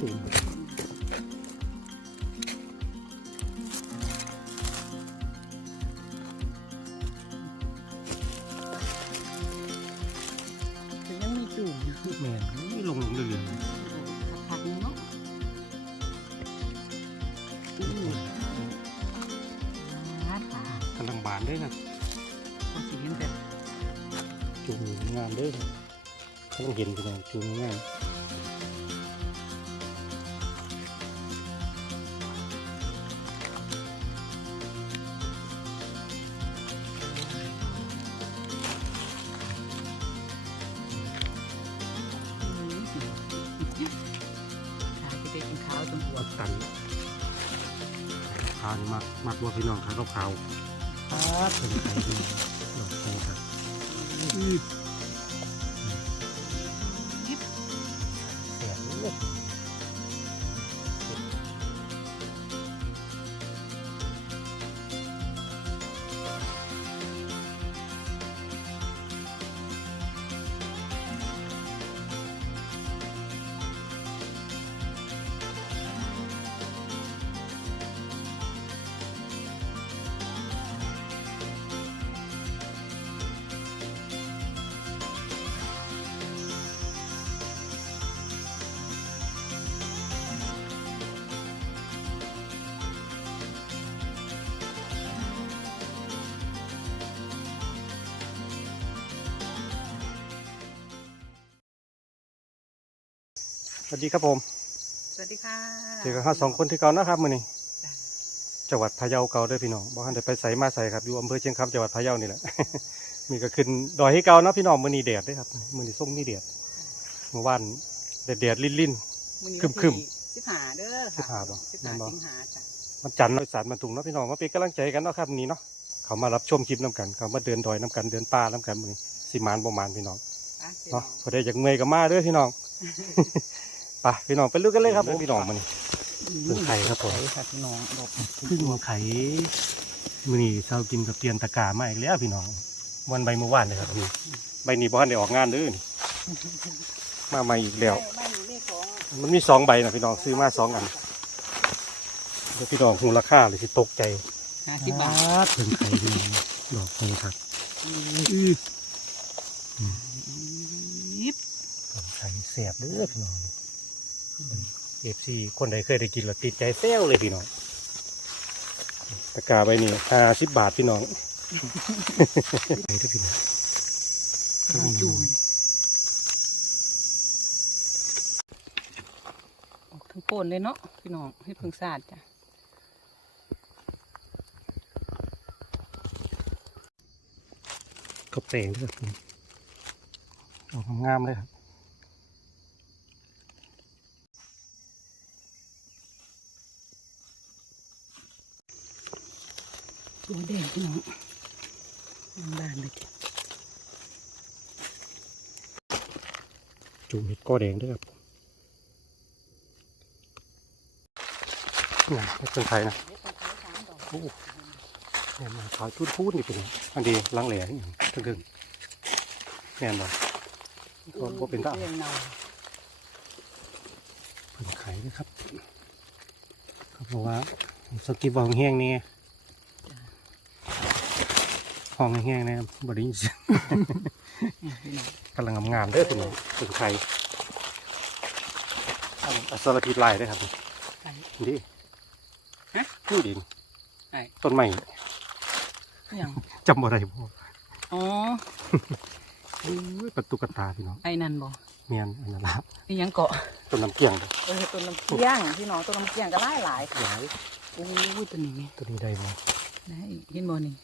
จุ่มถึงยังมีจุ่มอยู่แม่นนี่ลงเหลืองผักเนาะอู้หาปลากำลังบานด้วยนะพอสิเห็นแต่จุ่มงามด้วยนะกำลังเห็นพี่น้องจุ่มงาม ขาวขาวๆครับเป็นไข่ดีดอกโพครับ สวัสดีครับผม สวัสดีค่ะเจอกับข้าสองคนที่เก่านะครับมื้อนี้จ้ะจังหวัดพะเยาเก่าเด้อพี่น้องบ่ทันได้ไปไสมาไสครับอยู่อำเภอเชียงคำจังหวัดพะเยานี่แหละมีก็ขึ้นดอยให้เก่าเนาะพี่น้องมื้อนี้แดดเด้อครับมื้อนี้ส่งมีแดดเมื่อวานแดดแดดลิ่นมื้อนี้ครึมสิบห้าเด้อสิบห้าบ่สิบแม่ห้านบ่สิงหาจ้ะๆมันจันทร์เราสารมันถุงเนาะพี่น้องมาเป็นกำลังใจกันเนาะครับนี่เนาะเขามารับชมคลิปน้กัน เขามาเดินดอยน้กันเดินป่าน้กันมื้อนี้สิมานบ่มานพี่น้องไปพี่น้อเนาะงพอได้จากเมื่อยก็มาเด้อพี่น้อง ไปพี่น้องไปลุกกันเลยครับพี่น้องมื้อนี้เพิ่งไข่ครับผมไข่ค่ะพี่น้องดอกพึ่งไข่มือนี่เช้ากินกับเตียนตะกามาอีกแล้วพี่น้องวันใบเมื่อวานเลยครับนี่ใบนี้บ้านได้ออกงานเด้อนี่มาใหม่อีกแล้วบ้านอยู่เลขของมันมีสองใบนะพี่น้องซื้อมาสองอันเดี๋ยวพี่น้องหูราคาเลยที่ตกใจห้าสิบบาทเพิ่งไข่พี่น้องดอกคงครับยิบเพิ่งไข่แสบเด้อพี่น้อง เอฟซีคนใดเคยได้กินแล้วติดใจแซวเลยพี่น้องตะกาใบนี้ห้าสิบบาทพี่น้องไข่เด้อพี่น้องจูนออกทั้งโคนเลยเนาะพี่น้องให้เพิ่งสาดจ้ะกบเตงด้วยครับดอกงามๆเลยครับ ตัวแดงพี่น้องบานเลยจุ่มเห็ดก้อแดงด้วยครับนี่ไม่เป็นไทยนะโอ้เนี่ยมันขาวพูดพูดนี่เป็นไงอันดีลังแหล่นี่ถึงถึงๆแน่นบ่ก็เป็นตาเรื่องเนาเพิ่นไข่ด้วยครับเขาบอกว่าสกิบวองแห้งนี่ ห้องแห้งๆนะครับบริยินเสียงเนี่ยพี่น้องกำลังงามๆเด้อคุณหนูถึงไข่อัสรพิษลายเด้อครับไข่ดีฮะนี่ดินไอ้ต้นไม้ยังจำบ่ได้พ่ออ๋ออุ้ยประตูกระตาพี่น้องไอ้นั่นบ่เมียนอันนั้นละไอ้หยังเกาะต้นน้ำเกียงเด้อเออต้นน้ำเกี้ยงพี่น้องต้นน้ำเกี้ยงก็หลายหลายหลายโอ้ยตัวนี้ไงตัวนี้ได้บ่ได้เห็นบ่นี่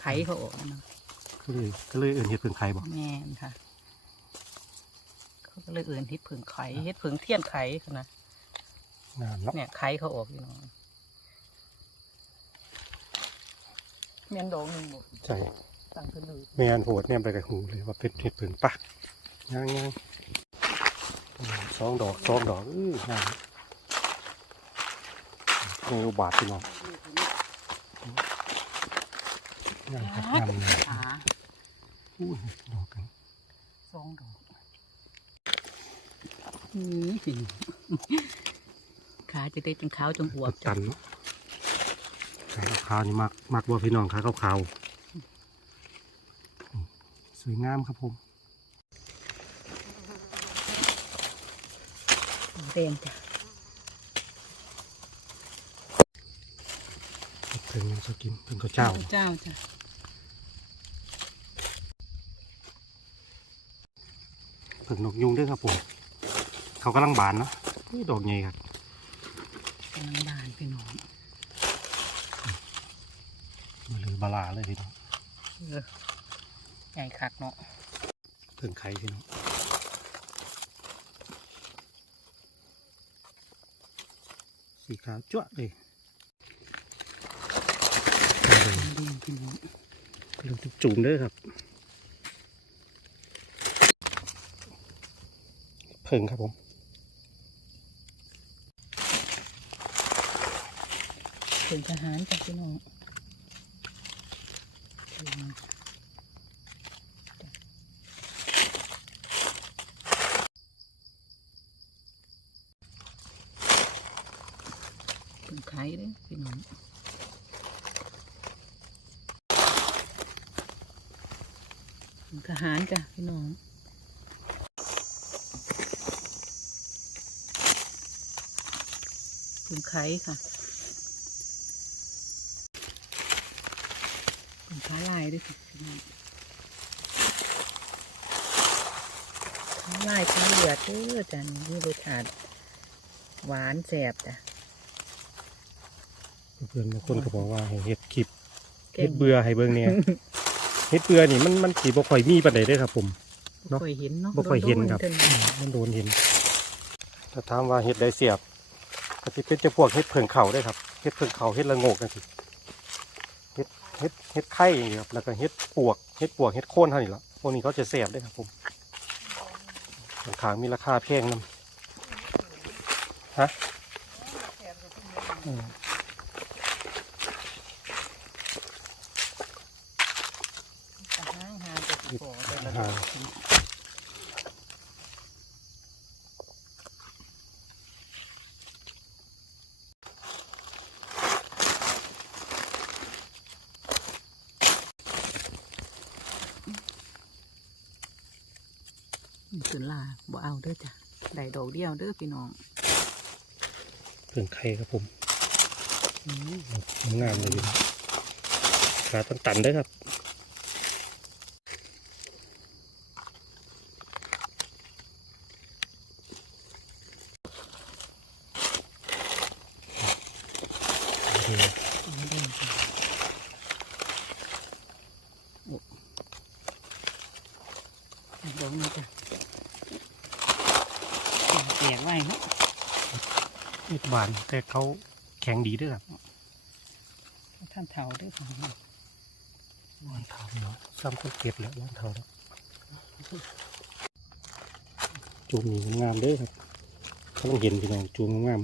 ไข่เขาออกนะก็เลยก็เลยเอื่นเฮ็ดเพิ่งไข่บ่แม่นค่ะ เขาก็เลยเอื่นเฮ็ดผึ่งไข่เฮ็ดผึ่งเทียนไข่ค่ะนะงามเนาะเนี่ยไข่เขาออกพี่น้องแม่นดอกหนึ่งบ่ใช่ตั้งขึ้นเลยแม่นโหดแนมไปกับหูเลยว่าเป็นเฮ็ดเพิ่งปะย่างย่างอืมสองดอกสองดอกอื้องามในอุบาทพี่น้อง งามครับงามเลยขาอู้ดอกกันสองดอกอืมพี่น้องขาจะได้เป็นขาวจงอวบตันเนาะขาขาวนี่มักมักว่าพี่น้องขาขาวๆสวยงามครับผมแดงจ้ะเพิ่งยังจะกินเพิ่งก็เจ้าเจ้าจ้ะ เพิ่งนกยุงด้วยครับผม เขากำลังบานเนาะนี่ดอกใหญ่ครับกำลังบานพี่น้องมาเลยบาลาเลยพี่น้องเออใหญ่คักเนาะเพิ่งไข่พี่น้องสีขาวจ้วะเลยแดงพี่น้องเริ่มจุ่มๆเด้อครับ เพิ่งครับผมเป็นทหารจ้ะพี่น้องเป็นไข่เด้อพี่น้องทหารจ้ะพี่น้อง เป็นไข่ค่ะเป็นขาลายด้วยค่ะพี่น้องขาลายขาเหลือดเด้อจ้ะนี่รสชาติหวานแสบจ้ะเพื่อนบางคนก็บอกว่าให้เฮ็ดคลิปก่เฮ็งดเบื่อให้เบิ่งเนี่ยเฮ็ดเบื่อนี่มันมันสีบ่ค่อยมีปานใดเด้อครับผมเนาะบ่ค่อยเห็นเนาะบ่ค่อยเห็นครับโดๆเท่านั้นมันโดนเห็น ถ้าถามว่าเฮ็ดได้เสียบ ก็สิเป็นเจะพวกเฮ็ดเพิงเขาได้ครับเฮ็ดเพิงเขาเฮ็ดละโงกจังซี่เฮ็ดเฮ็ดเฮ็ดไข่อย่างนี้ครับแล้วก็เฮ็ดปวกเฮ็ดปวกเฮ็ดโคนเท่านี้ล่ะพวกนี้เขาจะเสียบได้ครับผมราคามีราคาแพงนํฮะอืมแต่ห้างหาจะสิบ่แต่ละ อ่า สุนลาบ่ เอาเด้อจ้ะได้ดอกเดียวเด้อพี่น้องเพิงไข่ครับผมอืมงามเลยอยู่ขาตันตันๆเด้อครับเอาแดงจ้ะโอ้ดอกนี้จ้ะ แจกไว้เนาะเม็ดหวานแต่เขาแข็งดีด้วยครับท่านเฒ่าเด้วยค่ะว่านเทาเนาะซ้ำคนเก็บแล้วว่านเทาแล้วจูมนี่งามเด้อครับเขาต้องเห็นพี่น้องจูมงาม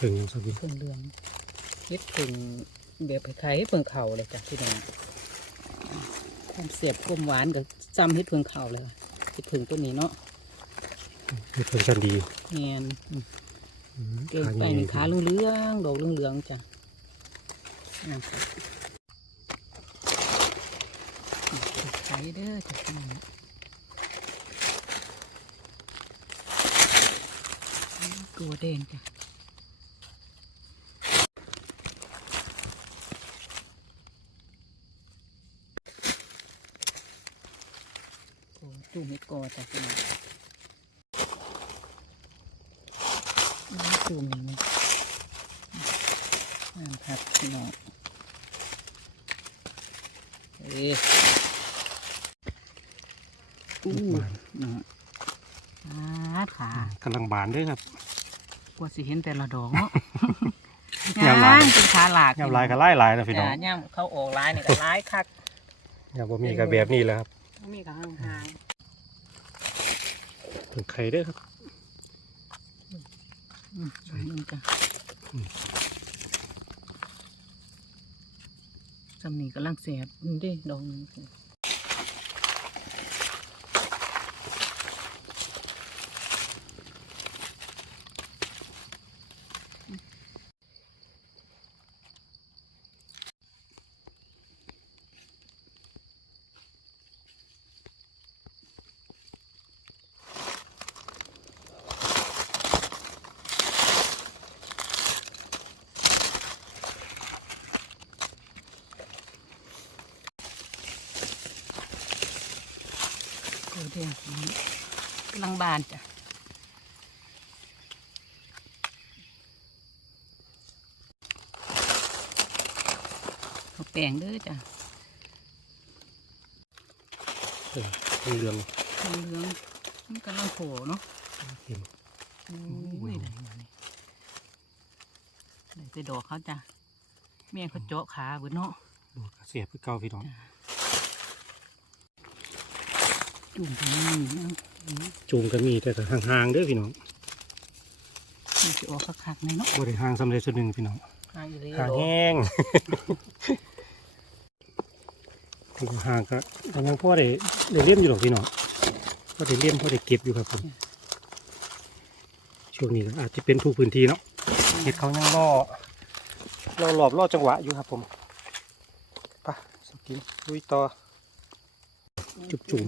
ผึ่งผึ่งยังสักทีเพิ่งเรืองเฮ็ดเพิ่งแบบคล้ายๆเฮ็ดเพิ่งเข่าเลยจ้ะพี่น้องความเสียบความหวานกับจำเฮ็ดเพิ่งเข่าเลยค่ะเฮ็ดเพิ่งตัวนี้เนาะเฮ็ดผึ่งกันดีเนียนอืมอืมเก่งขาไปใหญ่นี่ขาเหลืองๆดอกเหลืองๆจ้ะนะครับใส่เด้อจ้ะพี่น้องตัวแดงจ้ะโอ้ตู้เม็ด กอจ้ะพี่น้องนี่ตู้หนึ่งน้ำครับพี่น้องเอ๊ะอู้หวานนะอาขากำลังบานเด้วยครับกว่าสิเห็นแต่ละดอกเนาะยามหลายเป็นขาหลากยามลายก็ไล่ลายนะพี่น้องจ้ะย่ามเขาออกลายนี่ก็ลายคักยามบ่มีก็แบบนี้แหละครับมีกับห่างเถึงไข่เด้อครับอืมดอกหนึงจ้ะจำนี่กำลังแสบนี่เด้ดอกหนึง โอ้เดียวกำลังบานจ้ะเอาแป้งเด้อจ้ะเออเหลืองทองเหลืองมันกำลังโผล่เนาะเห็นโอ้ยไหนมาเนี่ยไหนจะดอกเขาจ้ะแม่เขาเจาะขาเบิดเนาะดูกระเสียบคือเก่าพี่น้อง ตรงนี้นะจูงก็มีแต่ก็ห่างๆเด้อพี่น้องมันจะออกคักๆในเนาะบ่ได้ห่างสำเร็จสุดหนึ่งพี่น้องห่างอยู่เลยห่างแห้งถึงห่างก็ก็ยังพ่อได้ได้เลี่ยมอยู่หรอกพี่น้องพ่อได้เลี่ยมพ่อได้เก็บอยู่ครับผมช่วงนี้ก็อาจจะเป็นทุกพื้นที่เนาะเห็ดเขายังล่อล่อหลอบล่อจังหวะอยู่ครับผมไปสกินลุยต่อ จุ่ม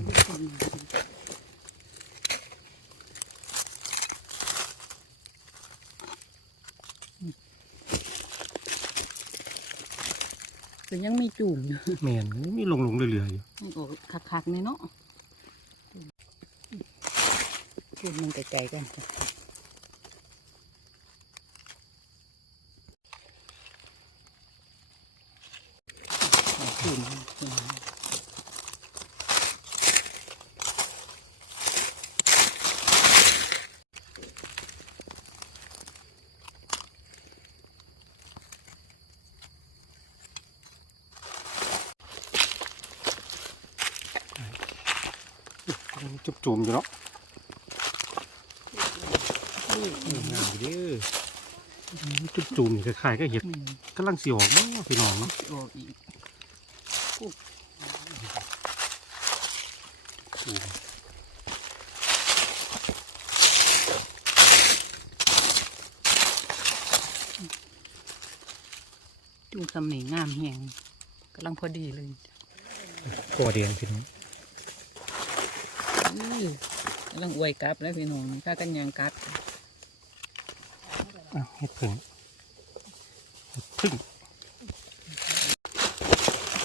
แต่ยังไม่จุ่มอยู่แม่นมีลงลงๆเรื่อยๆอยู่มันออกคักๆในเนาะจุ่มมันไกลๆกัน จุบจุ่มอยู่เนาะงามอยู่เด้อจุบจุ่มนี่ก็คล้ายๆก็เห็ดอืมกำลังสิออกบ่พี่น้องเนาะออกอีกจุ่มจุ่มสำเนีงามแหงกำลังพอดีเลยกอแดงพี่น้องอื้อ กำลังอวยกลับแล้วพี่น้องถ้ากันยางกัดอ้าวเห็ดผึ่งเห็ดพึ่ง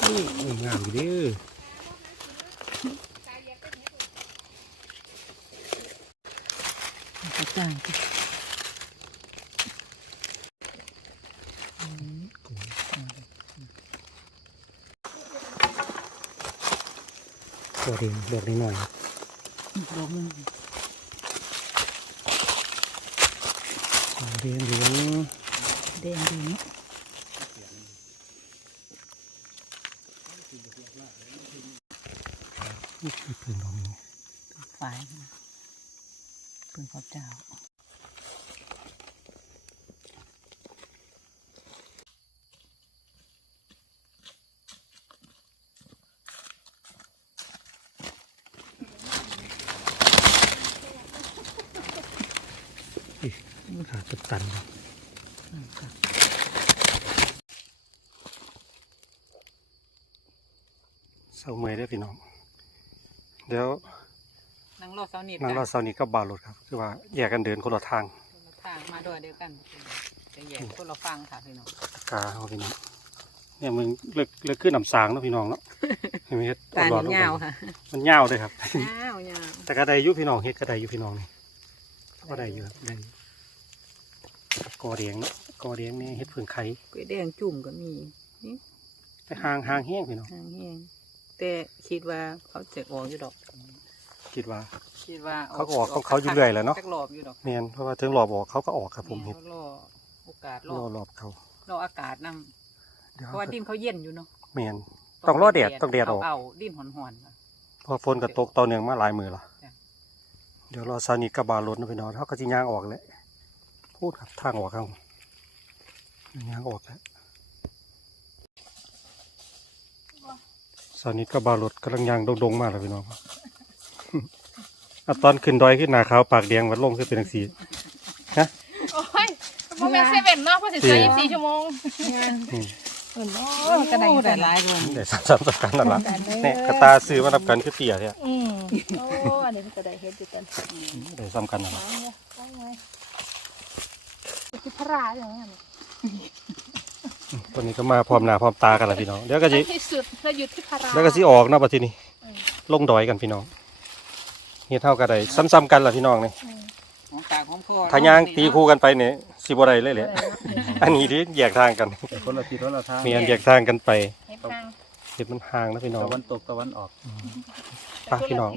นี่โอ้งามอยู่เด้อกระจายจ้ะอืมกอแดงดอกนิดหน่อย ดอกหนึงกอแดงเหลืองแดงดีเนาะนี่เห็ดผึ่งดอกนี้ฝ่ายนะเป็นข้าวเจ้า ขาดจะตันครับเศร้าเมยเด้พี่น้อง เดี๋ยวนังรอเสาร์นิดนั่งรอเสาร์นี้ก็บาลรถครับ คือว่าแยกกันเดินคนละทางทางมาด้วยเดียวกันจะแยกคนละฟังค่ะพี่น้องกาเอาพี่น้องเนี่ยมึงเลิกเลิกขึ้นน้ำสางเนาะพี่น้องเนาะเห็นไหมเฮ็ดตาอดเงาค่ะ มันเงาวด้วยครับเงาเงาแต่ก็ไดยุพี่น้องเฮ็ดก็ไดยุพี่น้องนี่ก็ได้อยู่ครับได้ กับกอแดงเนาะกอแดงนี่เฮ็ดเพิ่งไข่กล้วยแดงจุ่มก็มีนี่แต่ห่างห่างแห้งพี่น้องทางแห้งแต่คิดว่าเขาจะออกอยู่ดอก คิดว่า คิดว่าเขาก็ออกของเขาอยู่เรื่อยแหละเนาะจักรอบอยู่ดอกแม่นเพราะว่าถึงรอบออกเขาก็ออกครับผมแม่เฮ็ดเขารอโอกาสรรออรอบเขารออากาศนํเดี๋ยวเพราะว่าดินเขาเย็นอยู่เนาะแม่นต้องรอแดดต้องแดดออก เอาๆดินหอนๆค่ะ เพอฝนก็ตกต่อเนื่องมาหลายมือและจ้ะ เดี๋ยวรอซานิกระบาลรถนะพี่น้องเขาก็จะย่างออกแหละ พูดครับทางออกเขาย่างออกแล้วซานิกระบาลรถกำลังย่างดงๆมากเลยพี่น้องอะตอนขึ้นดอยขึ้นหนาขาวปากแดงวัดลงคือเป็นจังสีโอ้ยโมเมนต์เซเว่นเนาะเพราะสิใช้ยี่สิบสี่ชั่วโมงอืมเออเนาโอ้ะกระไดแต่หลายรวมได้สามสามสกันนั่นละเนี่ยกระตาซื้อมารับกันคือเตี่ยเนี่ยอืมโอ้อันนี้ก็ได้เฮ็ดอยู่กันได้ซ้ำกันนั่นวาล่ะ งไว้วางไว้คือพระราอย่างเงี้ยวันนี้ก็มาพร้อมหน้าพร้อมตากันละพี่น้อง เดี๋ยวก็จะที่สุดเราอยู่ที่พระราแล้วก็สิออกเนาะบัดทีนี้อืมลงดอยกันพี่น้องเฮ็ดเท่ากันได้ซ้ำๆกันล่ะพี่น้องนี่ของตากของคอถ้าย่างตีคู่กันไปเนี่ยสิบ่ได้เลยแหละ อันนี้ดิแยกทางกันคนละทิศคนละทางมีอันแยกทางกันไปเฮ็ดทางเฮ็ดมันห่างนะพี่น้อง ตะวันตกตะวันออกไปพี่น้อง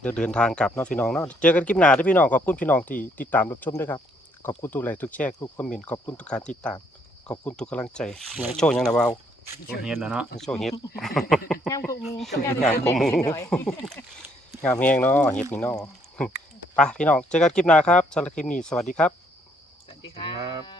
เดี๋ยวเดินทางกลับเนาะพี่น้องเนาะ เจอกันคลิปหน้าเด้วยพี่น้อง ขอบคุณพี่น้องที่ติดตามรับชมด้วยครับ ขอบคุณทุกไลค์ทุกแชร์ทุกคอมเมนต์ขอบคุณทุกการติดตาม ขอบคุณทุกกำลังใจยังโชว์ยังนะเบาเห็นแล้วเนาะยังโชว์เฮ็ดย่างกุมูงามกุมู งามแฮงเนาะเฮ็ดนี่เนาะไปพี่น้องเจอกันคลิปหน้าครับสำหรับคลิปนี้สวัสดีครับ สวัสดีครับ